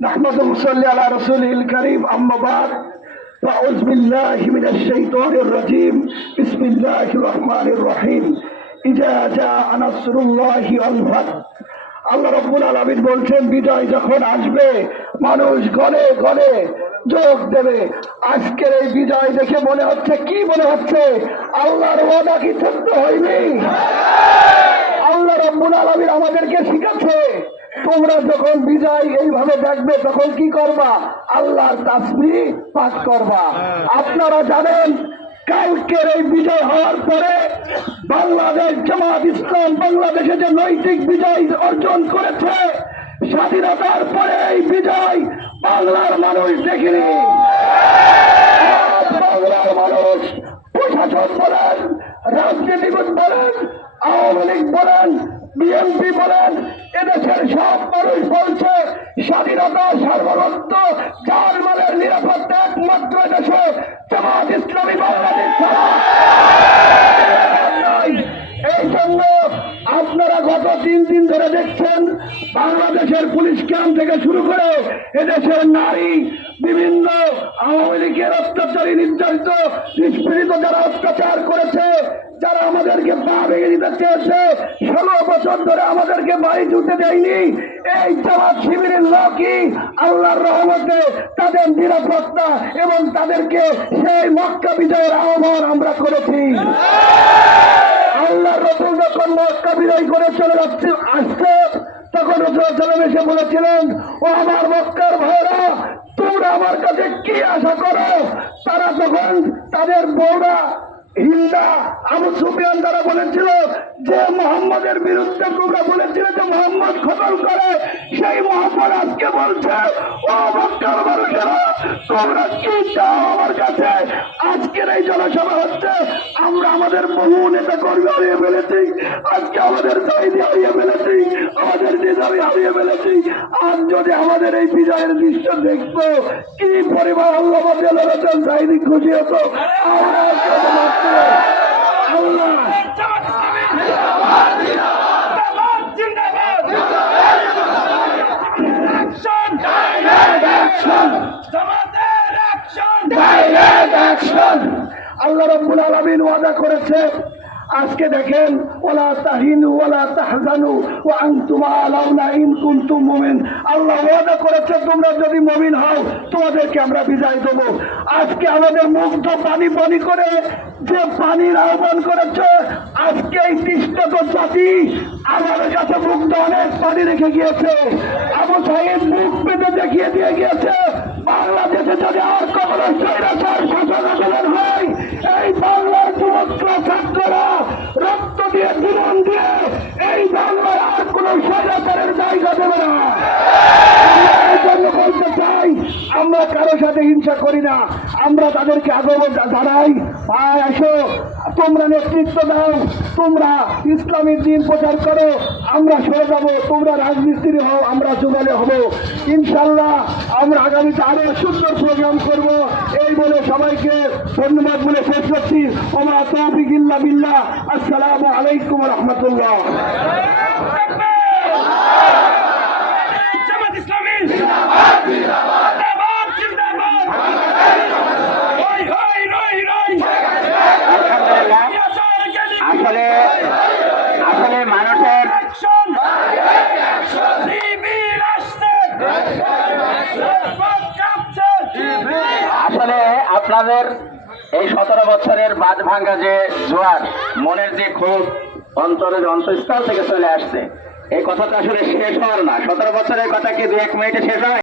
نحمده صلى على رسوله الكريم أما بعد فأعوذ بالله من الشيطان الرجيم بسم الله الرحمن الرحيم إذا جاء نصر الله والفتح আল্লাহ রাব্বুল আলামিন বলছেন বিজয় যখন আসবে মানুষ গলে গলে যোগ দেবে। আজকের এই বিজয় দেখে মনে হচ্ছে কি মনে হচ্ছে আল্লাহর ওয়াদা কি সত্য হয়নি? আল্লাহ রাব্বুল আলামিন আমাদেরকে শিখাচ্ছে তোমরা যখন বিজয় এইভাবে দেখবে তখন কি করবা? আল্লাহর তাসবিহ পাঠ করবা। আপনারা জানেন কালকের এই বিজয় হওয়ার পরে বাংলাদেশ জামাত ইসলাম বাংলাদেশে যে নৈতিক বিজয় অর্জন করেছে, স্বাধীনতার পরে এই বিজয় বাংলার মানুষ দেখেনি। বাংলার মানুষ প্রশাসন বলেন, রাজনীতিবিদ বলেন, আওয়ামী লীগ বলেন, বিএনপি বলেন, এদেশের সব মানুষ বলছে স্বাধীনতা সার্বভৌমত্ব জানমালের নিরাপত্তা একমাত্র দেশে জামাত ইসলামী বাংলাদেশ ছাড়া। এই জন্য আপনারা গত 3 দিন ধরে দেখছেন বাংলাদেশের পুলিশ ক্যাম্প থেকে শুরু করে এদেশের নারী, বিভিন্ন আওয়ামী লীগের অত্যাচারী নির্যাতিত নিষ্পীড়িত যারা অত্যাচার করেছে, যারা আমাদেরকে পা ভেঙে দিতে চেয়েছে, 16 বছর ধরে আমাদেরকে বাড়ি জুতে দেয়নি, এই জামাত শিবিরের লোকই আল্লাহর রহমতে তাদের নিরাপত্তা এবং তাদেরকে সেই মক্কা বিজয়ের আহ্বান আমরা করেছি। আল্লাহর রাসূল যখন মক্কা বিজয় করে চলে আসছে তখন রাসূল এসে বলেছিলেন, ও আমার মক্কার ভাইরা, তোমরা আমার কাছে কি আশা করো? তারা তখন তাদের বউরা হিন্দা, আবু সুফিয়ান দ্বারা বলেছিল যে মোহাম্মদের বিরুদ্ধে তোমরা বলেছিলে যে মোহাম্মদ খতম করে, সেই মোহাম্মদ আজকে বলছে, ও মক্কার মানুষেরা, তোমরা কি চাও আমার কাছে? আজকের এই জনসভা হচ্ছে আমরা আমাদের বহু নেতা কর্মী হারিয়ে ফেলেছি, আজকে আমাদের চাহিদা হারিয়ে ফেলেছি, আমাদের নিজামী হারিয়ে ফেলেছি। আজ যদি আমাদের এই বিজয়ের দৃশ্য দেখতো কি পরিবার আল্লাহ চাহিদি খুশি হতো। আল্লাহ রাব্বুল আলামিন ওয়াদা করেছে, আজকে দেখেন ওয়ালা তাহিনু ওয়ালা তাহজানু ওয়া আনতুম আলাউনা ইন কুনতুম মুমিন। আল্লাহ ওয়াদা করেছে তোমরা যদি মুমিন হও তোমাদেরকে আমরা বিজয় দেব। আজকে আমাদের মুগ্ধ পানি পানি করে যে পানির আহ্বান করেছে, আজকে এই তৃষ্ণাত জাতি আমাদের কাছে মুগ্ধ অনেক পানি রেখে গিয়েছে। আবু সাইদ মুখ পেতে দেখিয়ে দিয়ে গিয়েছে বাংলাদেশে যদি আর কখনো স্বৈরাচার শাসন আন্দোলন হয়, এই বাংলার যুবকরা ছাত্ররা রক্ত দিয়ে জীবন দিয়ে এই বাংলায় আর কোন স্বৈরাচারের জায়গা দেবে না। এই জন্য বলতে চাই, আমরা কারো সাথে হিংসা করি না, আমরা তাদেরকে আগমন জানাই, আসো তোমরা নেতৃত্ব দাও, তোমরা ইসলামের দিন প্রচার করো, আমরা সরে যাবো, তোমরা রাজমিস্ত্রি হও, আমরা জুগালে হব। ইনশাল্লাহ আমরা আগামীতে আরো সুন্দর প্রোগ্রাম করব। এই বলে সবাইকে ধন্যবাদ বলে শেষ করছি। ওমা তৌফিক ইল্লা বিল্লাহ। আসসালামু আলাইকুম ওয়া রাহমাতুল্লাহ। জামাত ইসলামী জিন্দাবাদ, জিন্দাবাদ, জিন্দাবাদ। হই হই রই রই। আসলে আসলে মানুষের আসলে আপনাদের এই 17 বছরের বাঁধ ভাঙ্গা যে জোয়ার, মনের যে ক্ষোভ অন্তরের অন্তঃস্থল থেকে চলে আসছে, এই কথাটা আসলে শেষ হওয়ার না। 17 বছরের কথা কি 2-1 মিনিটে শেষ হয়?